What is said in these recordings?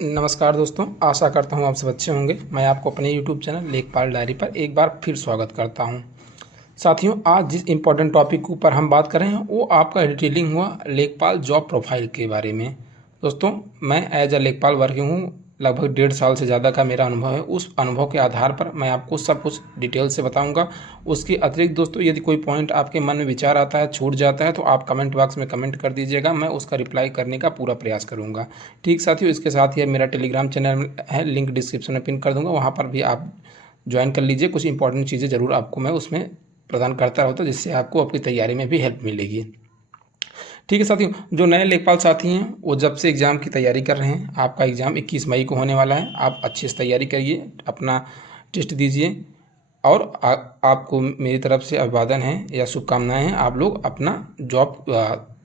नमस्कार दोस्तों, आशा करता हूँ आप सब अच्छे होंगे। मैं आपको अपने YouTube चैनल लेखपाल डायरी पर एक बार फिर स्वागत करता हूँ। साथियों, आज जिस इम्पोर्टेंट टॉपिक के ऊपर हम बात कर रहे हैं वो आपका डिटेलिंग हुआ लेखपाल जॉब प्रोफाइल के बारे में। दोस्तों, मैं एज अ लेखपाल वर्किंग हूँ, लगभग 1.5 साल से ज़्यादा का मेरा अनुभव है। उस अनुभव के आधार पर मैं आपको सब कुछ डिटेल से बताऊंगा। उसके अतिरिक्त दोस्तों, यदि कोई पॉइंट आपके मन में विचार आता है, छूट जाता है, तो आप कमेंट बॉक्स में कमेंट कर दीजिएगा, मैं उसका रिप्लाई करने का पूरा प्रयास करूंगा। ठीक साथियों, इसके साथ ही मेरा टेलीग्राम चैनल है, लिंक डिस्क्रिप्शन में पिन कर दूंगा, वहाँ पर भी आप ज्वाइन कर लीजिए। कुछ इंपॉर्टेंट चीज़ें ज़रूर आपको मैं उसमें प्रदान करता रहता हूँ, जिससे आपको अपनी तैयारी में भी हेल्प मिलेगी। ठीक है साथियों, जो नए लेखपाल साथी हैं वो जब से एग्ज़ाम की तैयारी कर रहे हैं, आपका एग्ज़ाम 21 मई को होने वाला है। आप अच्छे से तैयारी करिए, अपना टेस्ट दीजिए और आपको मेरी तरफ से अभिवादन है या शुभकामनाएं हैं। आप लोग अपना जॉब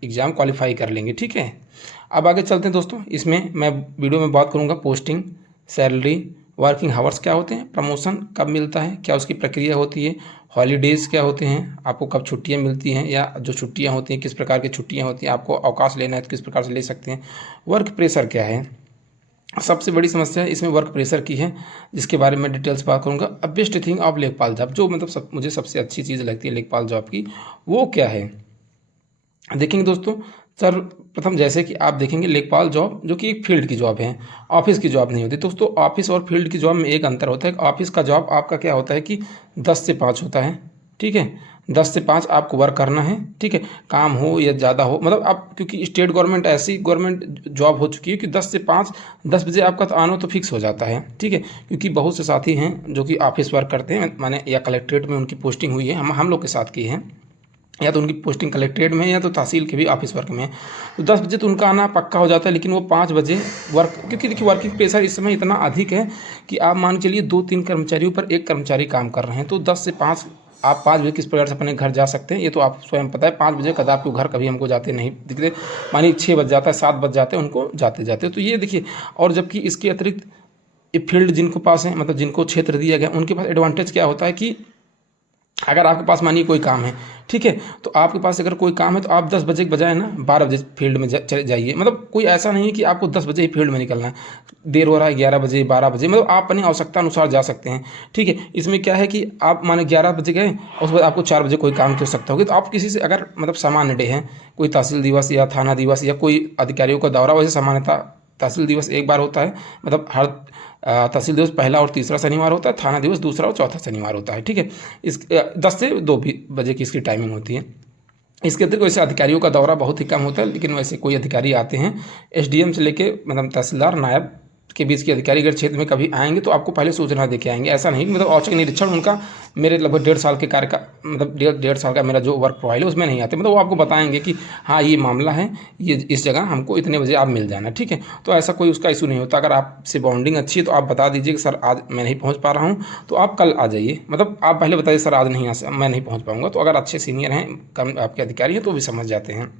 एग्ज़ाम क्वालिफाई कर लेंगे। ठीक है, अब आगे चलते हैं दोस्तों। इसमें मैं वीडियो में बात करूँगा पोस्टिंग, सैलरी, वर्किंग हावर्स क्या होते हैं, प्रमोशन कब मिलता है, क्या उसकी प्रक्रिया होती है, हॉलीडेज़ क्या होते हैं, आपको कब छुट्टियां मिलती हैं या जो छुट्टियां होती हैं किस प्रकार की छुट्टियां होती हैं, आपको अवकाश लेना है तो किस प्रकार से ले सकते हैं, वर्क प्रेशर क्या है। सबसे बड़ी समस्या इसमें वर्क प्रेशर की है, जिसके बारे में डिटेल्स बात करूंगा। अब बेस्ट थिंग ऑफ लेखपाल जॉब, जो मतलब मुझे सबसे अच्छी चीज़ लगती है लेखपाल जॉब की, वो क्या है देखेंगे दोस्तों। सर्वप्रथम जैसे कि आप देखेंगे लेखपाल जॉब जो कि एक फील्ड की जॉब है, ऑफिस की जॉब नहीं होती दोस्तों। ऑफिस और फील्ड की जॉब में एक अंतर होता है। ऑफिस का जॉब आपका क्या होता है कि 10 से 5 होता है। ठीक है, 10 से 5 आपको वर्क करना है। ठीक है, काम हो या ज़्यादा हो, मतलब आप क्योंकि स्टेट गवर्नमेंट ऐसी गवर्नमेंट जॉब हो चुकी है कि 10 से 5, 10 बजे आपका तो आना तो फिक्स हो जाता है। ठीक है, क्योंकि बहुत से साथी हैं जो कि ऑफिस वर्क करते हैं, माने या कलेक्ट्रेट में उनकी पोस्टिंग हुई है, हम लोग के साथ की है, या तो उनकी पोस्टिंग कलेक्ट्रेट में है या तो तहसील के भी ऑफिस वर्क में है। तो 10 बजे तो उनका आना पक्का हो जाता है, लेकिन वो 5 बजे वर्क, क्योंकि देखिए वर्किंग प्रेशर इस समय इतना अधिक है कि आप मान के चलिए 2-3 कर्मचारियों पर एक कर्मचारी काम कर रहे हैं। तो 10 से 5 आप 5 बजे किस प्रकार से अपने घर जा सकते हैं ये तो आप स्वयं पता है। 5 बजे कदापि वो घर कभी हमको जाते नहीं दिखते, मानिए 6 बज जाता है, 7 बज जाते हैं उनको जाते जाते। तो ये देखिए, और जबकि इसके अतिरिक्त ये फील्ड जिनको पास है, मतलब जिनको क्षेत्र दिया गया, उनके पास एडवांटेज क्या होता है कि अगर आपके पास मानिए कोई काम है, ठीक है, तो आपके पास अगर कोई काम है तो आप 10 बजे के बजाय ना 12 बजे फील्ड में चले जाइए। मतलब कोई ऐसा नहीं है कि आपको 10 बजे ही फील्ड में निकलना है, देर हो रहा है 11 बजे 12 बजे, मतलब आप अपनी आवश्यकता अनुसार जा सकते हैं। ठीक है, इसमें क्या है कि आप माने 11 बजे गए और उसके बाद आपको 4 बजे कोई काम की आवश्यकता होगी, तो आप किसी से अगर मतलब सामान्य डे है, कोई तहसील दिवस या थाना दिवस या कोई अधिकारियों का दौरा, वैसे सामान्यतः तहसील दिवस एक बार होता है, मतलब हर तहसील दिवस पहला और तीसरा शनिवार होता है, थाना दिवस दूसरा और चौथा शनिवार होता है। ठीक है, इस 10 से 2 बजे की इसकी टाइमिंग होती है। इसके अतिरिक्त वैसे अधिकारियों का दौरा बहुत ही कम होता है, लेकिन वैसे कोई अधिकारी आते हैं, एसडीएम से लेके मतलब तहसीलदार नायब के बीच के अधिकारी अगर क्षेत्र में कभी आएंगे तो आपको पहले सूचना दे के आएंगे। ऐसा नहीं कि मतलब औचक निरीक्षण उनका मेरे लगभग 1.5 साल के कार्य का, मतलब 1.5 साल का मेरा जो वर्क प्रोफाइल है उसमें नहीं आते, मतलब वो आपको बताएंगे कि हाँ ये मामला है, ये इस जगह हमको इतने बजे आप मिल जाना। ठीक है, तो ऐसा कोई उसका इशू नहीं होता। अगर आपसे बॉन्डिंग अच्छी है तो आप बता दीजिए कि सर आज मैं नहीं पहुँच पा रहा हूँ, तो आप कल आ जाइए। मतलब आप पहले बताइए सर आज नहीं मैं नहीं पहुँच पाऊँगा, तो अगर अच्छे सीनियर हैं, कम आपके अधिकारी हैं, तो भी समझ जाते हैं।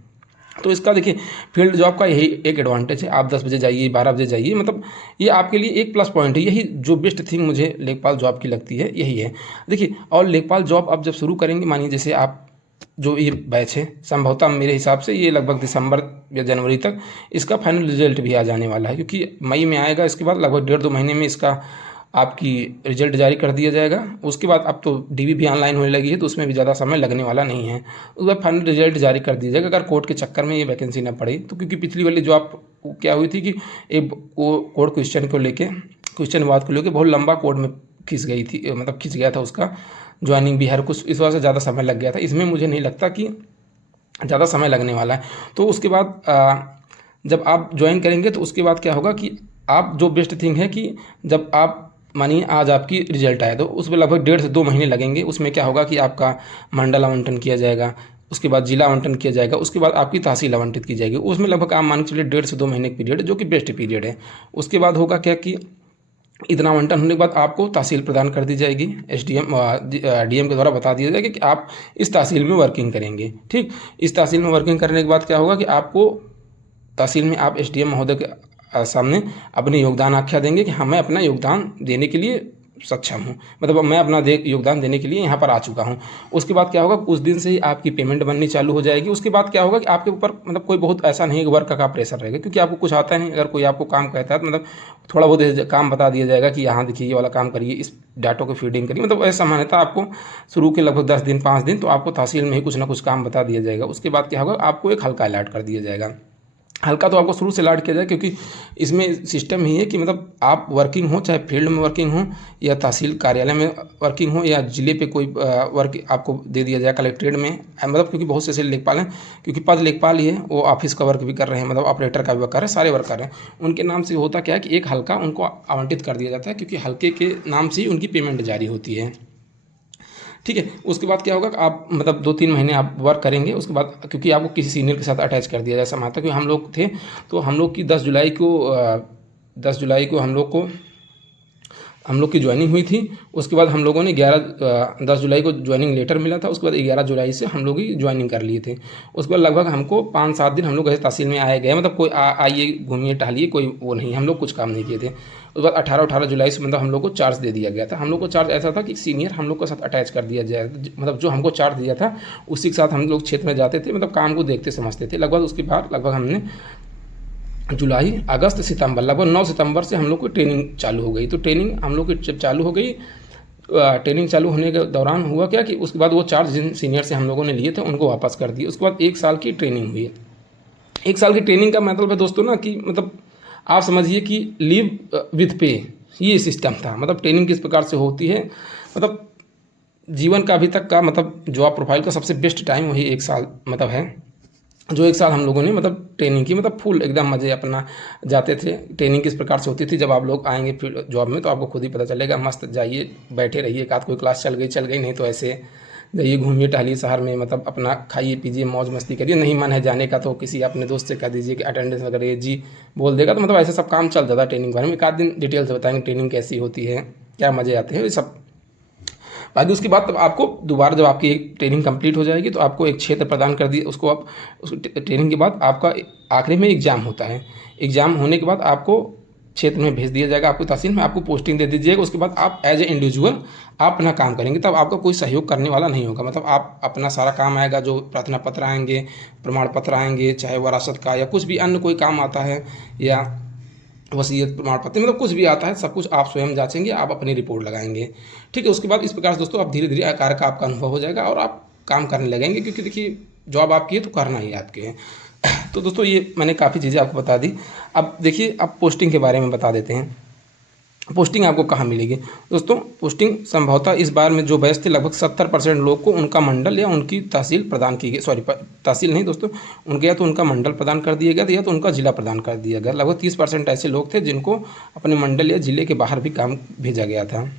तो इसका देखिए फील्ड जॉब का यही एक एडवांटेज है, आप 10 बजे जाइए 12 बजे जाइए, मतलब ये आपके लिए एक प्लस पॉइंट है। यही जो बेस्ट थिंग मुझे लेखपाल जॉब की लगती है यही है। देखिए, और लेखपाल जॉब आप जब शुरू करेंगे, मानिए जैसे आप जो ये बैच है, संभवतः मेरे हिसाब से ये लगभग दिसंबर या जनवरी तक इसका फाइनल रिजल्ट भी आ जाने वाला है, क्योंकि मई में आएगा। इसके बाद लगभग 1.5-2 महीने में इसका आपकी रिजल्ट जारी कर दिया जाएगा। उसके बाद अब तो डीवी भी ऑनलाइन होने लगी है, तो उसमें भी ज़्यादा समय लगने वाला नहीं है। उसके बाद फाइनल रिजल्ट जारी कर दिया जाएगा, अगर कोर्ट के चक्कर में ये वैकेंसी ना पड़े तो। क्योंकि पिछली वाली जो आप क्या हुई थी कि एक कोर्ट क्वेश्चन को लेके, क्वेश्चन विवाद को लेकर बहुत लंबा कोर्ट में खिंच गई थी, मतलब खिंच गया था उसका ज्वाइनिंग भी, हर कुछ इस वजह से ज़्यादा समय लग गया था। इसमें मुझे नहीं लगता कि ज़्यादा समय लगने वाला है। तो उसके बाद जब आप ज्वाइन करेंगे तो उसके बाद क्या होगा कि आप जो बेस्ट थिंग है कि जब आप मानिए आज आपकी रिजल्ट आया तो उसमें लगभग 1.5 से 2 महीने लगेंगे। उसमें क्या होगा कि आपका मंडल आवंटन किया जाएगा, उसके बाद जिला आवंटन किया जाएगा, उसके बाद आपकी तहसील आवंटित की जाएगी। उसमें लगभग आप मान के चलिए 1.5 से 2 महीने का पीरियड, जो कि बेस्ट पीरियड है। उसके बाद होगा क्या कि इतना आवंटन होने के बाद आपको तहसील प्रदान कर दी जाएगी, एसडीएम डीएम के द्वारा बता दिया जाएगा कि आप इस तहसील में वर्किंग करेंगे। ठीक, इस तहसील में वर्किंग करने के बाद क्या होगा कि आपको तहसील में आप एसडीएम महोदय के सामने अपने योगदान आख्या देंगे कि हमें अपना योगदान देने के लिए सक्षम हूँ, मतलब मैं अपना योगदान देने के लिए यहाँ पर आ चुका हूँ। उसके बाद क्या होगा, उस दिन से ही आपकी पेमेंट बननी चालू हो जाएगी। उसके बाद क्या होगा कि आपके ऊपर मतलब कोई बहुत ऐसा नहीं कि वर्क का प्रेशर रहेगा, क्योंकि आपको कुछ आता नहीं। अगर कोई आपको काम कहता है तो मतलब थोड़ा बहुत काम बता दिया जाएगा कि यहाँ देखिए ये वाला काम करिए, इस डाटा को फीडिंग करिए, मतलब ऐसा सामान्यतः आपको शुरू के लगभग 10 दिन 5 दिन तो आपको तहसील में ही कुछ ना कुछ काम बता दिया जाएगा। उसके बाद क्या होगा, आपको एक हल्का अलर्ट कर दिया जाएगा। हल्का तो आपको शुरू से अलर्ट किया जाए, क्योंकि इसमें सिस्टम ही है कि मतलब आप वर्किंग हो, चाहे फील्ड में वर्किंग हो या तहसील कार्यालय में वर्किंग हो या जिले पे कोई वर्क आपको दे दिया जाए कलेक्ट्रेट में, मतलब क्योंकि बहुत से लेखपाल हैं, क्योंकि पद लेखपाल ही है, वो ऑफिस का वर्क भी कर रहे हैं, मतलब ऑपरेटर का भी वर्क कर रहे हैं, सारे वर्क कर रहे हैं। उनके नाम से होता क्या है कि एक हल्का उनको आवंटित कर दिया जाता है, क्योंकि हल्के के नाम से ही उनकी पेमेंट जारी होती है। ठीक है, उसके बाद क्या होगा कि आप मतलब 2-3 महीने आप वर्क करेंगे। उसके बाद क्योंकि आपको किसी सीनियर के साथ अटैच कर दिया जाए, समानता क्योंकि हम लोग थे तो हम लोग की 10 जुलाई को हम लोग की ज्वाइनिंग हुई थी। उसके बाद हम लोगों ने 10 जुलाई को ज्वाइनिंग लेटर मिला था। उसके बाद 11 जुलाई से हम लोग ही ज्वाइनिंग कर लिए थे। उसके बाद लगभग हमको 5-7 दिन हम लोग ऐसे तहसील में आए गए, मतलब कोई आइए घूमिए टहलिए, कोई वो नहीं, हम लोग कुछ काम नहीं किए थे। उसके बाद 18 जुलाई से मतलब हम लोग को चार्ज दे दिया गया था। हम लोग को चार्ज ऐसा था कि सीनियर हम लोग के साथ अटैच कर दिया जाए, मतलब जो हमको चार्ज दिया था उसी के साथ हम लोग क्षेत्र में जाते थे, मतलब काम को देखते समझते थे। लगभग उसके बाद लगभग हमने जुलाई, अगस्त, सितंबर, लगभग 9 सितंबर से हम लोग की ट्रेनिंग चालू हो गई। तो ट्रेनिंग हम लोग की जब चालू हो गई, ट्रेनिंग चालू होने के दौरान हुआ क्या कि उसके बाद वो चार्ज जिन सीनियर से हम लोगों ने लिए थे उनको वापस कर दिए। उसके बाद 1 साल की ट्रेनिंग हुई। 1 साल की ट्रेनिंग का मतलब है दोस्तों ना कि मतलब आप समझिए कि लीव विथ पे ये सिस्टम था। मतलब ट्रेनिंग किस प्रकार से होती है, मतलब जीवन का अभी तक का मतलब जॉब प्रोफाइल का सबसे बेस्ट टाइम वही 1 साल मतलब है, जो 1 साल हम लोगों ने मतलब ट्रेनिंग की, मतलब फुल एकदम मज़े अपना जाते थे। ट्रेनिंग किस प्रकार से होती थी, जब आप लोग आएंगे फिर जॉब में तो आपको खुद ही पता चलेगा। मस्त जाइए, बैठे रहिए, एक आध कोई क्लास चल गई, नहीं तो ऐसे जाइए घूमिए टहलिए शहर में, मतलब अपना खाइए पीजिए मौज मस्ती करिए। नहीं मन है जाने का तो किसी अपने दोस्त से कह दीजिए कि अटेंडेंस वगैरह जी बोल देगा, तो मतलब ऐसे सब काम चल जाता है। ट्रेनिंग के बारे में एक आध दिन डिटेल से बताएंगे ट्रेनिंग कैसी होती है, क्या मज़े आते हैं, ये सब। बाकी उसके बाद तब आपको दोबारा जब आपकी एक ट्रेनिंग कंप्लीट हो जाएगी तो आपको एक क्षेत्र प्रदान कर दिए। उसको आप उस ट्रेनिंग के बाद आपका आखिरी में एग्ज़ाम होता है। एग्ज़ाम होने के बाद आपको क्षेत्र में भेज दिया जाएगा, आपको तहसील में आपको पोस्टिंग दे दीजिएगा। उसके बाद आप एज ए इंडिविजुअल आप अपना काम करेंगे, तब आपका कोई सहयोग करने वाला नहीं होगा। मतलब आप अपना सारा काम आएगा, जो प्रार्थना पत्र आएंगे, प्रमाण पत्र आएंगे, चाहे वरासत का या कुछ भी अन्य कोई काम आता है या वसीयत प्रमाण पत्र, मतलब कुछ भी आता है, सब कुछ आप स्वयं जांचेंगे, आप अपनी रिपोर्ट लगाएंगे। ठीक है, उसके बाद इस प्रकार से दोस्तों आप धीरे धीरे आकार का आपका अनुभव हो जाएगा और आप काम करने लगेंगे, क्योंकि देखिए जॉब आपकी है तो करना ही आपके है। तो दोस्तों ये मैंने काफ़ी चीज़ें आपको बता दी। अब देखिए अब पोस्टिंग के बारे में बता देते हैं। पोस्टिंग आपको कहाँ मिलेगी दोस्तों? पोस्टिंग संभवतः इस बार में जो बैच थे लगभग 70% लोग को उनका मंडल या उनकी तहसील प्रदान की गई, सॉरी तहसील नहीं दोस्तों, उनके या तो उनका मंडल प्रदान कर दिया गया था या तो उनका जिला प्रदान कर दिया गया। लगभग 30% ऐसे लोग थे जिनको अपने मंडल या जिले के बाहर भी काम भेजा गया था।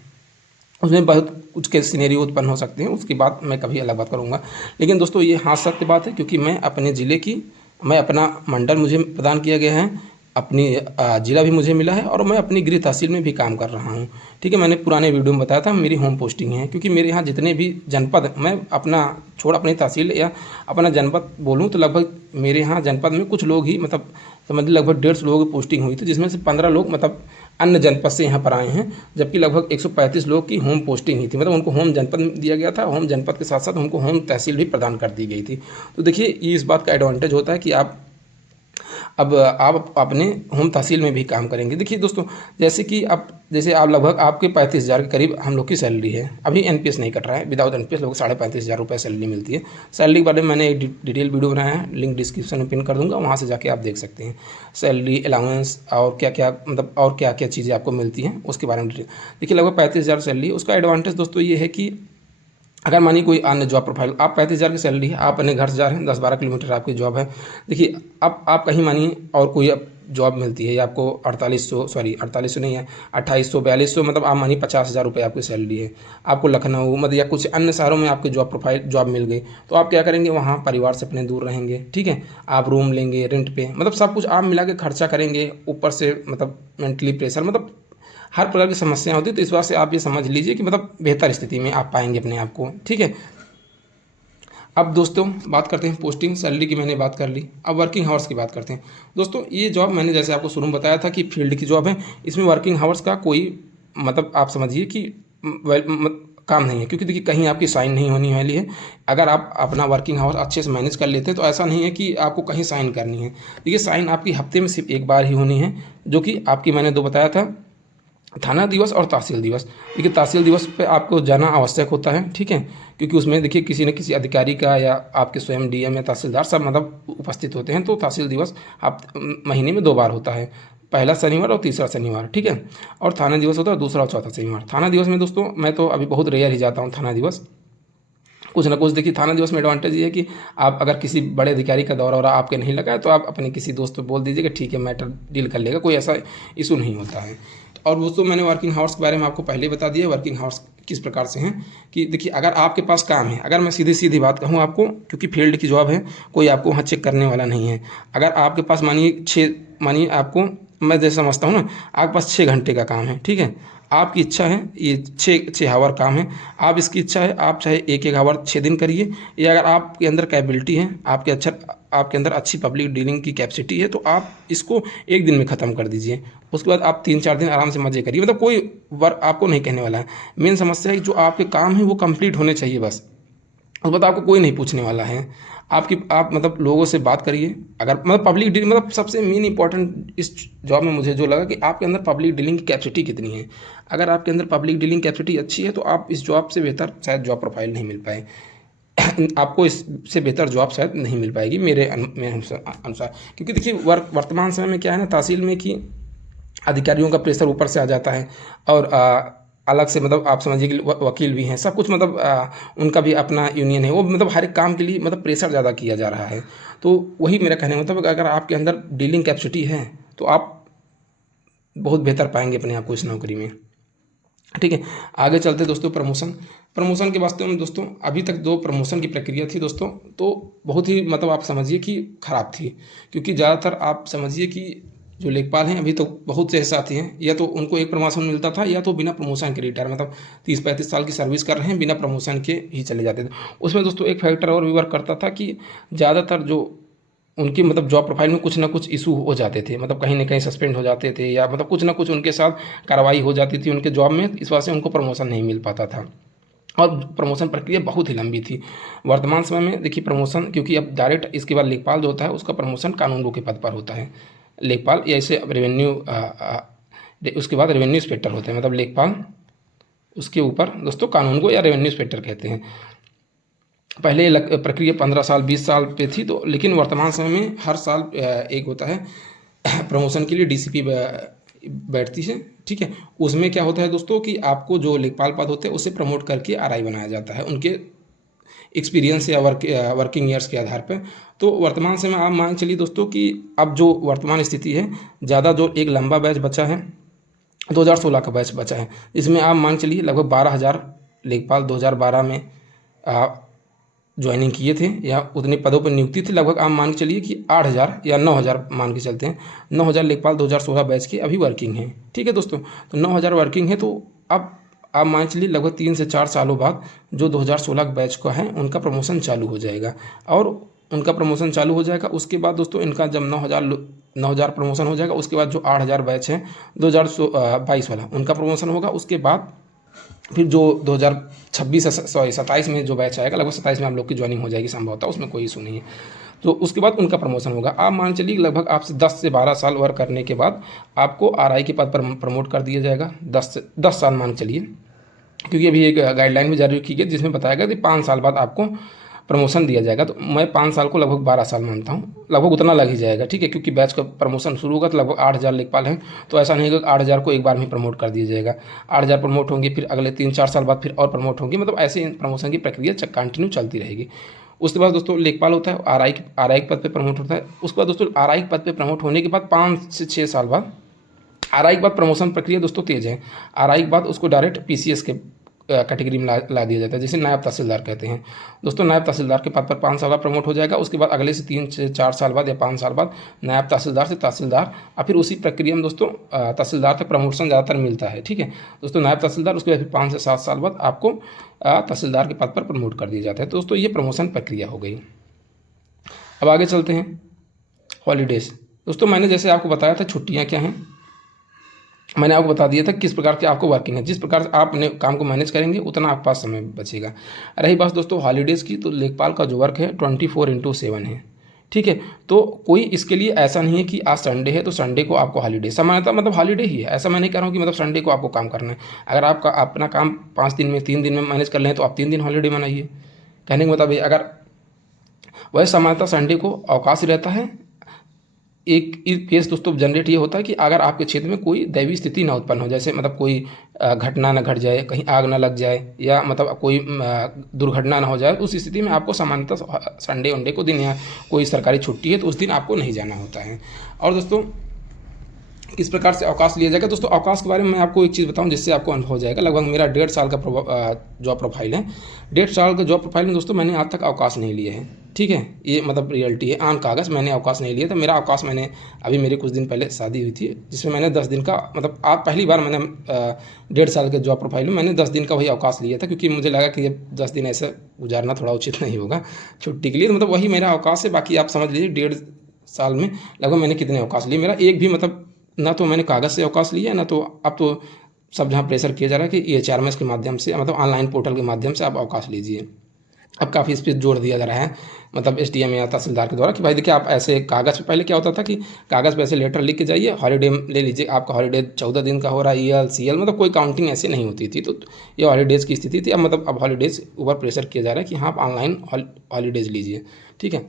उसमें बहुत कुछ के सिनेरियो उत्पन्न हो सकते हैं, उसकी बात मैं कभी अलग बात करूँगा। लेकिन दोस्तों ये हाँ सत्य बात है, क्योंकि मैं अपने ज़िले की अपना मंडल मुझे प्रदान किया गया है, अपनी ज़िला भी मुझे मिला है और मैं अपनी गृह तहसील में भी काम कर रहा हूँ। ठीक है, मैंने पुराने वीडियो में बताया था मेरी होम पोस्टिंग है, क्योंकि मेरे यहाँ जितने भी जनपद, मैं अपना छोड़ अपनी तहसील या अपना जनपद बोलूँ तो लगभग मेरे यहाँ जनपद में कुछ लोग ही मतलब समझ लगभग 150 लोगों की पोस्टिंग हुई थी, जिसमें से 15 लोग मतलब अन्य जनपद से यहाँ पर आए हैं, जबकि लगभग 135 लोग की होम पोस्टिंग ही थी। मतलब उनको होम जनपद दिया गया था, होम जनपद के साथ साथ उनको होम तहसील भी प्रदान कर दी गई थी। तो देखिए ये इस बात का एडवांटेज होता है कि आप अपने होम तहसील में भी काम करेंगे। देखिए दोस्तों जैसे आप लगभग आपके 35,000 के करीब हम लोग की सैलरी है। अभी एनपीएस नहीं कट रहा है, विदाउट एनपीएस लगभग 35,500 रुपये सैलरी मिलती है। सैलरी के बारे में मैंने एक डिटेल वीडियो बनाया है, लिंक डिस्क्रिप्शन में पिन कर दूंगा, वहाँ से जाके आप देख सकते हैं सैलरी अलाउंस और क्या क्या मतलब और क्या क्या चीज़ें आपको मिलती हैं उसके बारे में डिटेल। देखिए लगभग 35,000 सैलरी है। उसका एडवांटेज दोस्तों ये है कि अगर मानिए कोई अन्य जॉब प्रोफाइल, आप 35,000 की सैलरी है, आप अपने घर से जा रहे हैं, 10-12 किलोमीटर आपकी जॉब है। देखिए अब आप कहीं मानिए और कोई जॉब मिलती है या आपको 4800 नहीं है 2800-4200, मतलब आप मानिए 50,000 रुपये आपकी सैलरी है, आपको लखनऊ मतलब या कुछ अन्य शहरों में आपकी जॉब मिल गई, तो आप क्या करेंगे, वहाँ परिवार से अपने दूर रहेंगे। ठीक है, आप रूम लेंगे रेंट पे, मतलब सब कुछ आप मिला के खर्चा करेंगे, ऊपर से मतलब मेंटली प्रेशर, मतलब हर प्रकार की समस्या होती है। तो इस बात से आप ये समझ लीजिए कि मतलब बेहतर स्थिति में आप पाएंगे अपने आप को। ठीक है, अब दोस्तों बात करते हैं पोस्टिंग सैलरी की, मैंने बात कर ली। अब वर्किंग हावर्स की बात करते हैं। दोस्तों ये जॉब मैंने जैसे आपको शुरू में बताया था कि फील्ड की जॉब है, इसमें वर्किंग हावर्स का कोई मतलब आप समझिए कि काम नहीं है, क्योंकि देखिए कहीं आपकी साइन नहीं होनी वाली है। अगर आप अपना वर्किंग आवर अच्छे से मैनेज कर लेते हैं तो ऐसा नहीं है कि आपको कहीं साइन करनी है। देखिए साइन आपकी हफ्ते में सिर्फ एक बार ही होनी है, जो कि आपकी मैंने दो बताया था, थाना दिवस और तहसील दिवस। देखिए तहसील दिवस पे आपको जाना आवश्यक होता है, ठीक है, क्योंकि उसमें देखिए किसी न किसी अधिकारी का या आपके स्वयं डीएम या तहसीलदार सब मतलब उपस्थित होते हैं। तो तहसील दिवस आप महीने में 2 बार होता है, पहला शनिवार और तीसरा शनिवार, ठीक है। और थाना दिवस होता है दूसरा और चौथा शनिवार। थाना दिवस में दोस्तों मैं तो अभी बहुत रेयर ही जाता हूँ थाना दिवस। कुछ ना कुछ देखिए थाना दिवस में एडवांटेज ये है कि आप अगर किसी बड़े अधिकारी का दौरा वौरा आपके नहीं लगा है तो आप अपने किसी दोस्त को बोल दीजिए कि ठीक है मैटर डील कर लेगा, कोई ऐसा इशू नहीं होता है। और दोस्तों मैंने वर्किंग हावर्स के बारे में आपको पहले बता दिया। वर्किंग हावर्स किस प्रकार से हैं कि देखिए अगर आपके पास काम है, अगर मैं सीधी सीधी बात कहूँ आपको, क्योंकि फील्ड की जॉब है, कोई आपको वहाँ चेक करने वाला नहीं है। अगर आपके पास मानिए आपको, मैं जैसे समझता हूँ ना, आपके पास 6 घंटे का काम है, ठीक है, आपकी इच्छा है ये 6 आवर काम है, आप इसकी इच्छा है आप चाहे 1 आवर 6 दिन करिए, या अगर आपके अंदर कैपेबिलिटी है, आपके अंदर अच्छी पब्लिक डीलिंग की कैपेसिटी है तो आप इसको 1 दिन में ख़त्म कर दीजिए। उसके बाद आप 3-4 दिन आराम से मज़े करिए, मतलब कोई वर्क आपको नहीं कहने वाला है। मेन समस्या है कि जो आपके काम है वो कंप्लीट होने चाहिए बस, उसके बाद आपको कोई नहीं पूछने वाला है। आप मतलब लोगों से बात करिए। अगर मतलब पब्लिक डीलिंग मतलब सबसे मेन इंपॉर्टेंट इस जॉब में मुझे जो लगा कि आपके अंदर पब्लिक डीलिंग की कैपेसिटी कितनी है। अगर आपके अंदर पब्लिक डीलिंग कैपेसिटी अच्छी है तो आप इस जॉब से बेहतर शायद जॉब प्रोफाइल नहीं मिल पाए आपको इससे बेहतर जॉब शायद नहीं मिल पाएगी मेरे अनुसार। क्योंकि देखिए वर्तमान समय में क्या है ना, तहसील में कि अधिकारियों का प्रेशर ऊपर से आ जाता है, और अलग से मतलब आप समझिए कि वकील भी हैं, सब कुछ मतलब उनका भी अपना यूनियन है, वो मतलब हर एक काम के लिए मतलब प्रेशर ज़्यादा किया जा रहा है। तो वही मेरा कहने का मतलब अगर आपके अंदर डीलिंग कैपेसिटी है तो आप बहुत बेहतर पाएंगे अपने आप को इस नौकरी में, ठीक है। आगे चलते दोस्तों, प्रमोशन के वास्ते में दोस्तों अभी तक 2 प्रमोशन की प्रक्रिया थी दोस्तों, तो बहुत ही मतलब आप समझिए कि ख़राब थी। क्योंकि ज़्यादातर आप समझिए कि जो लेखपाल हैं अभी तो बहुत से ऐसे साथी हैं, या तो उनको एक प्रमोशन मिलता था या तो बिना प्रमोशन के रिटायर, मतलब 30-35 साल की सर्विस कर रहे हैं, बिना प्रमोशन के ही चले जाते थे। उसमें दोस्तों एक फैक्टर और भी वर्क करता था कि ज़्यादातर जो उनकी मतलब जॉब प्रोफाइल में कुछ ना कुछ इशू हो जाते थे, मतलब कहीं ना कहीं सस्पेंड हो जाते थे, या मतलब कुछ ना कुछ उनके साथ कार्रवाई हो जाती थी उनके जॉब में, इस वजह से उनको प्रमोशन नहीं मिल पाता था। और प्रमोशन प्रक्रिया बहुत ही लंबी थी। वर्तमान समय में देखिए प्रमोशन, क्योंकि अब डायरेक्ट इसके बाद लेखपाल जो होता है उसका प्रमोशन कानूनगो के पद पर होता है। लेखपाल या इसे अब उसके बाद रेवेन्यू इंस्पेक्टर होते हैं, मतलब लेखपाल उसके ऊपर दोस्तों कानूनगो या रेवेन्यू इंस्पेक्टर कहते हैं। पहले प्रक्रिया 15 साल 20 साल पे थी, तो लेकिन वर्तमान समय में हर साल एक होता है प्रमोशन के लिए डीसीपी बैठती है, ठीक है। उसमें क्या होता है दोस्तों कि आपको जो लेखपाल पद होते हैं उसे प्रमोट करके आरआई बनाया जाता है उनके एक्सपीरियंस या वर्किंग ईयर्स के आधार पर। तो वर्तमान समय आप मान चलिए दोस्तों कि अब जो वर्तमान स्थिति है, ज़्यादा जो एक लंबा बैच बचा है 2016 का बैच बचा है, इसमें आप मान चलिए लगभग 12,000 लेखपाल 2012 में ज्वाइनिंग किए थे, या उतने पदों पर नियुक्ति थी। लगभग आप मान के चलिए कि 8,000 या 9,000 मान के चलते हैं, 9,000 लेखपाल 2016 बैच के अभी वर्किंग हैं, ठीक है दोस्तों। तो 9,000 वर्किंग है, तो अब आप मान चलिए लगभग 3 से 4 सालों बाद जो 2016 बैच का है उनका प्रमोशन चालू हो जाएगा, और उनका प्रमोशन चालू हो जाएगा। उसके बाद दोस्तों इनका जब 9,000 प्रमोशन हो जाएगा, उसके बाद जो 8,000 बैच है 2022 वाला उनका प्रमोशन होगा। उसके बाद फिर जो 27 में जो बैच आएगा, लगभग 27 में आप लोग की ज्वाइनिंग हो जाएगी संभवतः, उसमें कोई इशू नहीं है। तो उसके बाद उनका प्रमोशन होगा। आप मान चलिए लगभग आपसे 10 से 12 साल वर्क करने के बाद आपको आरआई के पद पर प्रमोट कर दिया जाएगा। 10 साल मान चलिए, क्योंकि अभी एक गाइडलाइन भी जारी की गई जिसमें बताया गया कि 5 साल बाद आपको प्रमोशन दिया जाएगा। तो मैं 5 साल को लगभग 12 साल मानता हूँ, लगभग उतना लग ही जाएगा, ठीक है। क्योंकि बैच का प्रमोशन शुरू होगा तो लगभग 8,000 लेखपाल हैं, तो ऐसा नहीं होगा 8,000 को एक बार में प्रमोट कर दिया जाएगा। 8,000 प्रमोट होंगे, फिर अगले 3-4 साल बाद फिर और प्रमोट होंगे, मतलब ऐसे प्रमोशन की प्रक्रिया कंटिन्यू चलती रहेगी। उसके बाद दोस्तों लेखपाल होता है आरआई के पद पर प्रमोट होता है। उसके बाद दोस्तों आरआई के पद पर प्रमोट होने के बाद 5 से 6 साल बाद आरआई के बाद प्रमोशन प्रक्रिया दोस्तों तेज है। आरआई के बाद उसको डायरेक्ट पीसीएस के कैटेगरी में ला दिया जाता है, जिसे नायब तहसीलदार कहते हैं दोस्तों। नायब तहसीलदार के पद पर 5 साल बाद प्रमोट हो जाएगा। उसके बाद अगले से 3 से 4 साल बाद या 5 साल बाद नायब तहसीलदार से तहसीलदार, और फिर उसी प्रक्रिया में दोस्तों तहसीलदार तक प्रमोशन ज़्यादातर मिलता है, ठीक है दोस्तों। नायब तहसीलदार, उसके बाद फिर 5 से 7 साल बाद आपको तहसीलदार के पद पर प्रमोट कर दिया जाता है। तो दोस्तों ये प्रमोशन प्रक्रिया हो गई। अब आगे चलते हैं हॉलीडेज़। दोस्तों मैंने जैसे आपको बताया था छुट्टियाँ क्या हैं, मैंने आपको बता दिया था किस प्रकार की आपको वर्किंग है। जिस प्रकार से आप अपने काम को मैनेज करेंगे उतना आपके पास समय बचेगा। रही बात दोस्तों हॉलीडेज़ की, तो लेखपाल का जो वर्क है 24/7 है। ठीक है, तो कोई इसके लिए ऐसा नहीं है कि आज संडे है तो संडे को आपको हॉलीडे, सामान्यतः मतलब हॉलीडे ही है। ऐसा मैं नहीं कह रहा हूँ कि मतलब संडे को आपको काम करना है। अगर आपका अपना काम 5 दिन में 3 दिन में मैनेज कर लें तो आप 3 दिन हॉलीडे मनाइए। कहने का मतलब ये, अगर वह सामान्यतः संडे को अवकाश रहता है। एक केस दोस्तों जनरेट ये होता है कि अगर आपके क्षेत्र में कोई दैवीय स्थिति ना उत्पन्न हो, जैसे मतलब कोई घटना ना घट जाए, कहीं आग ना लग जाए, या मतलब कोई दुर्घटना ना हो जाए, उस स्थिति में आपको सामान्यतः संडे वनडे को दिन या कोई सरकारी छुट्टी है तो उस दिन आपको नहीं जाना होता है। और दोस्तों किस प्रकार से अवकाश लिया जाएगा, दोस्तों अवकाश के बारे में मैं आपको एक चीज़ बताऊं जिससे आपको अनुभव हो जाएगा। लगभग मेरा 1.5 साल का जॉब प्रोफाइल है। 1.5 साल का जॉब प्रोफाइल में दोस्तों मैंने आज तक अवकाश नहीं लिया है। ठीक है, ये मतलब रियलिटी है, ऑन कागज़ मैंने अवकाश नहीं लिया था। मेरा अवकाश मैंने अभी मेरे कुछ दिन पहले शादी हुई थी जिसमें मैंने 10 दिन का, मतलब आप पहली बार मैंने 1.5 साल के जॉब प्रोफाइल में मैंने 10 दिन का वही अवकाश लिया था, क्योंकि मुझे लगा कि ये 10 दिन ऐसे गुजारना थोड़ा उचित नहीं होगा छुट्टी के लिए। तो मतलब वही मेरा अवकाश है। बाकी आप समझ लीजिए 1.5 साल में लगभग मैंने कितने अवकाश लिए। मेरा एक भी मतलब ना तो मैंने कागज़ से अवकाश लिया, ना तो अब तो सब जहाँ प्रेशर किया जा रहा है कि EHRMS के माध्यम से, मतलब ऑनलाइन पोर्टल के माध्यम से आप अवकाश लीजिए। अब काफ़ी इस पर जोर दिया जा रहा है, मतलब SDM या तहसीलदार के द्वारा, कि भाई देखिए आप ऐसे कागज़ पे, पहले क्या होता था कि कागज़ पे ऐसे लेटर लिख के जाइए, हॉलीडे ले लीजिए, आपका हॉलीडे 14 दिन का हो रहा है, EL CL मतलब कोई काउंटिंग ऐसे नहीं होती थी। तो ये हॉलीडेज़ की स्थिति थी। अब मतलब अब हॉलीडेज़ ऊपर प्रेशर किया जा रहा है कि हाँ आप ऑनलाइन हॉलीडेज़ लीजिए। ठीक है,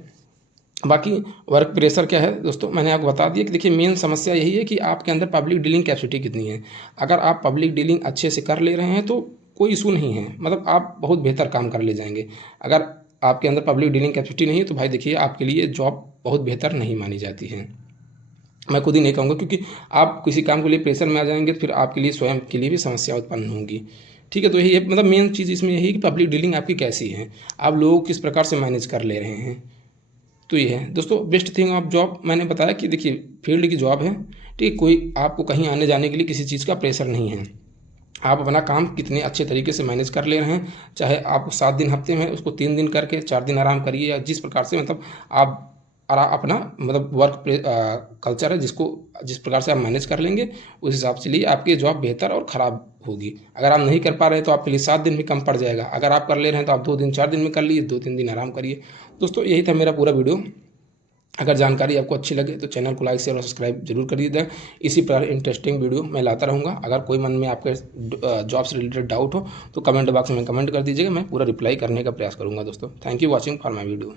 बाकी वर्क प्रेशर क्या है दोस्तों, मैंने आपको बता दिया कि देखिए मेन समस्या यही है कि आपके अंदर पब्लिक डीलिंग कैपेसिटी कितनी है। अगर आप पब्लिक डीलिंग अच्छे से कर ले रहे हैं तो कोई इशू नहीं है, मतलब आप बहुत बेहतर काम कर ले जाएंगे। अगर आपके अंदर पब्लिक डीलिंग कैपेसिटी नहीं है तो भाई देखिए आपके लिए जॉब बहुत बेहतर नहीं मानी जाती है। मैं खुद ही नहीं कहूँगा, क्योंकि आप किसी काम के लिए प्रेशर में आ जाएंगे तो फिर आपके लिए स्वयं के लिए भी समस्या उत्पन्न होगी। ठीक है, तो यही है, मतलब मेन चीज़ इसमें यही है कि पब्लिक डीलिंग आपकी कैसी है, आप लोगों को किस प्रकार से मैनेज कर ले रहे हैं। तो ये है दोस्तों बेस्ट थिंग ऑफ जॉब। मैंने बताया कि देखिए फील्ड की जॉब है। ठीक है, कोई आपको कहीं आने जाने के लिए किसी चीज़ का प्रेशर नहीं है। आप अपना काम कितने अच्छे तरीके से मैनेज कर ले रहे हैं, चाहे आप 7 दिन हफ्ते में उसको 3 दिन करके 4 दिन आराम करिए, या जिस प्रकार से मतलब आप अपना मतलब वर्क कल्चर है जिस प्रकार से आप मैनेज कर लेंगे उस हिसाब से लिए आपकी जॉब बेहतर और ख़राब होगी। अगर आप नहीं कर पा रहे हैं तो आपके लिए 7 दिन भी कम पड़ जाएगा। अगर आप कर ले रहे हैं तो आप 2 दिन 4 दिन में कर लीजिए, 2-3 दिन आराम करिए। दोस्तों यही था मेरा पूरा वीडियो। अगर जानकारी आपको अच्छी लगे तो चैनल को लाइक शेयर और सब्सक्राइब जरूर कर दीजिएगा। इसी प्रकार इंटरेस्टिंग वीडियो मैं लाता रहूँगा। अगर कोई मन में आपके जॉब से रिलेटेड डाउट हो तो कमेंट बॉक्स में कमेंट कर दीजिएगा, मैं पूरा रिप्लाई करने का प्रयास करूँगा। दोस्तों thank you watching for my video.